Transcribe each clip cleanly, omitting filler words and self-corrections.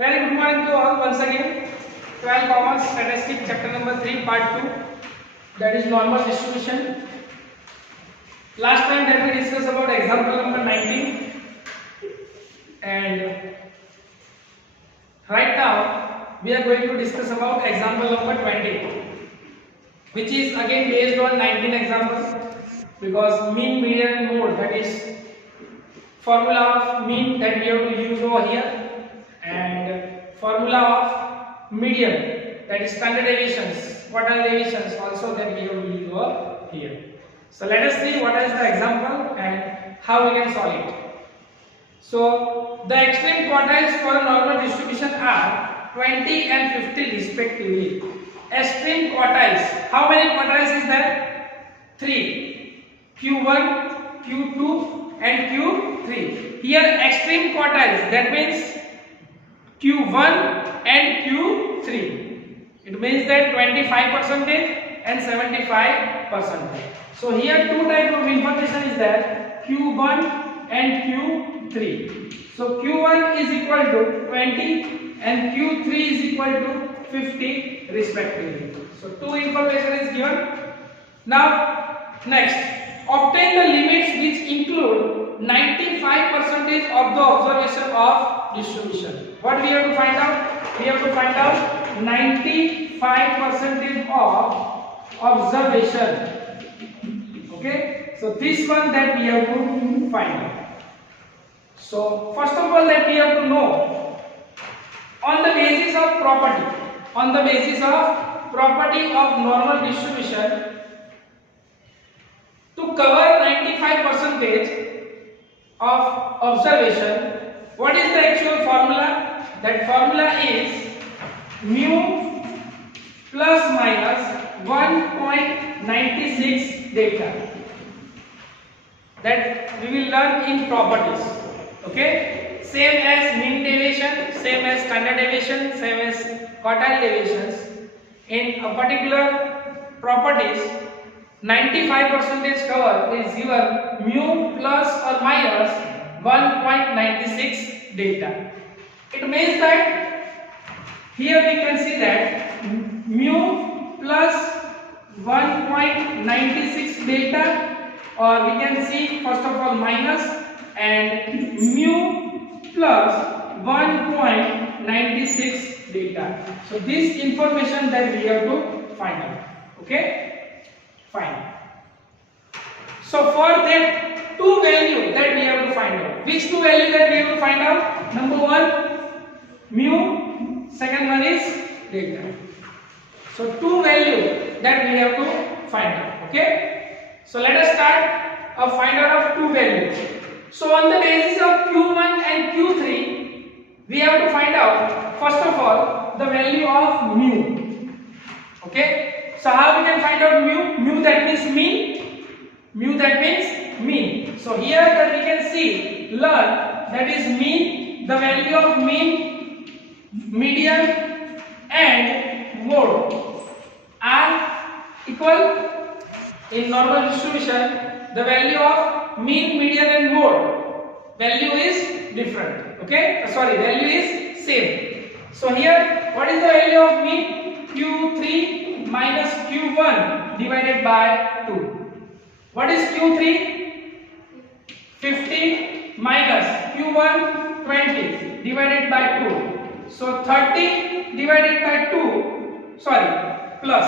Very good morning to all once again. 12 Commerce Statistics chapter number 3 part 2, that is normal distribution. Last time that we discussed about example number 19, and right now we are going to discuss about example number 20, which is again based on 19 examples, because mean, median and mode, that is formula of mean that we have to use over here, and formula of median, that is standard deviations, quartile deviations also that we have to use over here. So let us see what is the example and how we can solve it. So the extreme quartiles for normal distribution are 20 and 50 respectively. Extreme quartiles, how many quartiles is there? 3, Q1, Q2 and Q3. Here extreme quartiles, that means Q1 and Q3. It means that 25% and 75%. So here two type of information is there, Q1 and Q3. So Q1 is equal to 20 and Q3 is equal to 50 respectively. So two information is given. Now next, obtain the limits which include 95% of the observation of distribution. What we have to find out? We have to find out 95% of observation. Okay, so this one that we have to find out. So first of all that we have to know, on the basis of property of normal distribution, to cover 95% of observation, what is the actual formula? That formula is mu plus minus 1.96 delta. That we will learn in properties. Okay, same as mean deviation, same as standard deviation, same as quartile deviations. In a particular properties, 95% cover is given mu plus or minus 1.96 delta. It means that here we can see that mu plus 1.96 delta, or we can see first of all minus, and mu plus 1.96 delta. So this information that we have to find out. Okay, fine. So for that two value that we have to find out. Which two value that we have to find out? Number one mu, second one is delta. So two value that we have to find out. Okay, so let us start a find out of two values. So on the basis of Q1 and Q3, we have to find out first of all the value of mu. Okay, so how we can find out mu? Mu that means mean. Mu that means mean. So here that we can see, learn, that is mean, the value of mean, median and mode are equal. In normal distribution, the value of mean, median and mode value is different. Okay, value is same. So here what is the value of mean? Q3 minus Q1 divided by 2. What is Q3? 50 minus Q1 20 divided by 2. So 30 divided by 2, plus.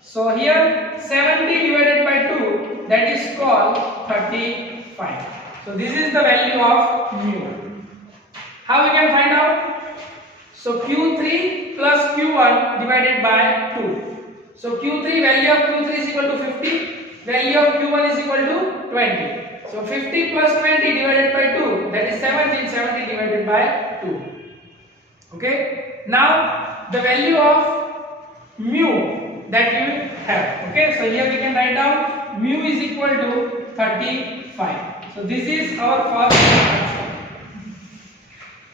So here 70 divided by 2, that is called 35. So this is the value of mu. How we can find out? So Q3 plus Q1 divided by 2. So Q3, value of Q3 is equal to 50, value of Q1 is equal to 20. So 50 plus 20 divided by 2, that is 70, 70 divided by 2. Okay, now the value of mu that you have. Okay, so here we can write down mu is equal to 35. So this is our first answer.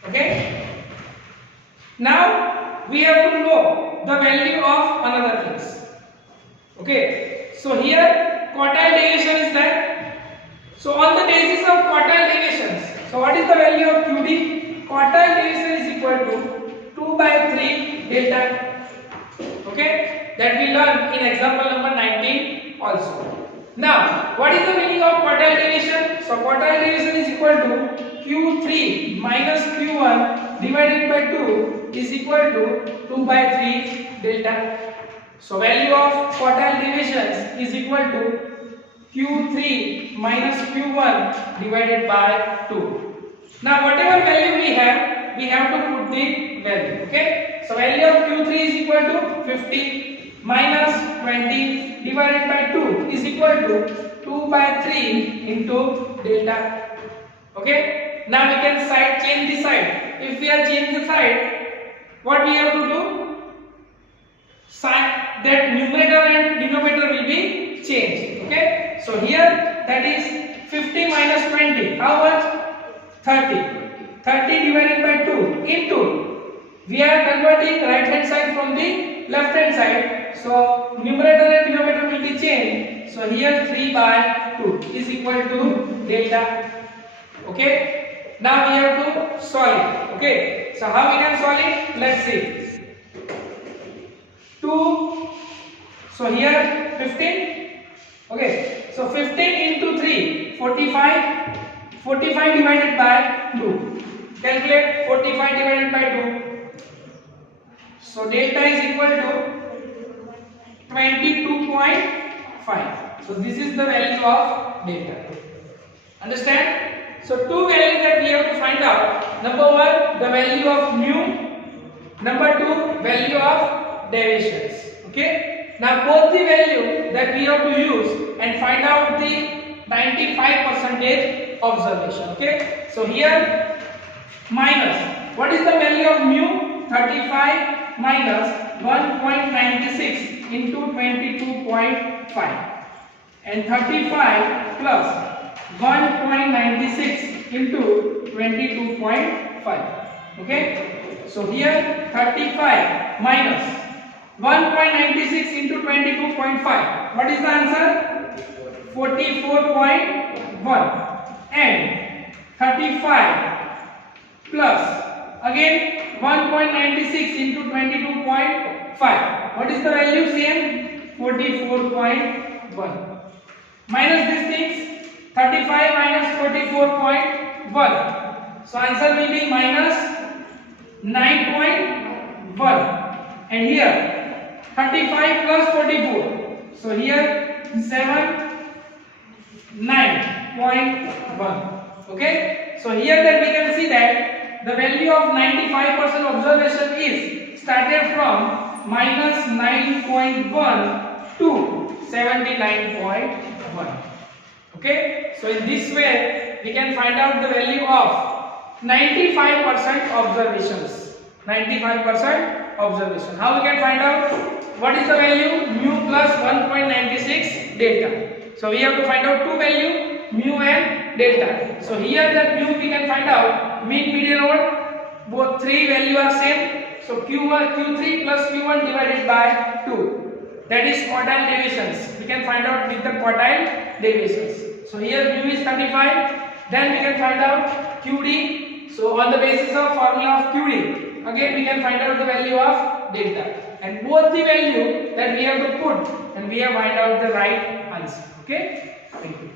Okay, now we have to know the value of another things. Okay, so here quartile deviation is there. So on the basis of quartile deviations, so what is the value of QD? Quartile deviation is equal equal to 2 by 3 delta. Okay, that we learned in example number 19 also. Now, what is the meaning of quartile division? So, quartile division is equal to Q3 minus Q1 divided by 2 is equal to 2 by 3 delta. So, value of quartile divisions is equal to Q3 minus Q1 divided by 2. Now, whatever value we have to put the value. Okay, so value of Q3 is equal to 50 minus 20 divided by 2 is equal to 2 by 3 into delta. Okay, now we can change the side. If we are changing the side, what we have to do? That numerator and denominator will be changed. Okay, so here that is 50 minus 20. How much? 30. 30 divided by 2 into, we are converting right hand side from the left hand side, so numerator and denominator will be changed. So here 3 by 2 is equal to delta. Okay, now we have to solve it. Okay, so how we can solve it? Let's see. 2, so here 15. Okay, so 15 into 3, 45. 45 divided by 2. Calculate 45 divided by 2. So delta is equal to 22.5. So this is the value of delta. Understand? So two values that we have to find out. Number one, the value of mu. Number two, value of deviations. Okay. Now both the value that we have to use and find out the 95% observation. Okay, so here minus, what is the value of mu? 35 minus 1.96 into 22.5 and 35 plus 1.96 into 22.5. Okay, so here 35 minus 1.96 into 22.5. What is the answer? 44.1. And 35 plus again 1.96 into 22.5. What is the value? Same, 44.1. Minus these things, 35 minus 44.1. So answer will be minus 9.1. And here 35 plus 44. So here 9.1. Okay, so here that we can see that the value of 95% observation is started from minus 9.1 to 79.1. Okay, so in this way we can find out the value of 95% observations. 95% observation. How we can find out? What is the value? Mu plus 1.96 delta. So we have to find out two value, mu and delta. So here that mu we can find out mean, median, mode. Both three value are same. So Q3 plus Q1 divided by 2. That is quartile deviations. We can find out with the quartile deviations. So here mu is 35. Then we can find out QD. So on the basis of formula of QD, again we can find out the value of delta. And both the value that we have to put and we have find out the right answer. Okay? Thank you.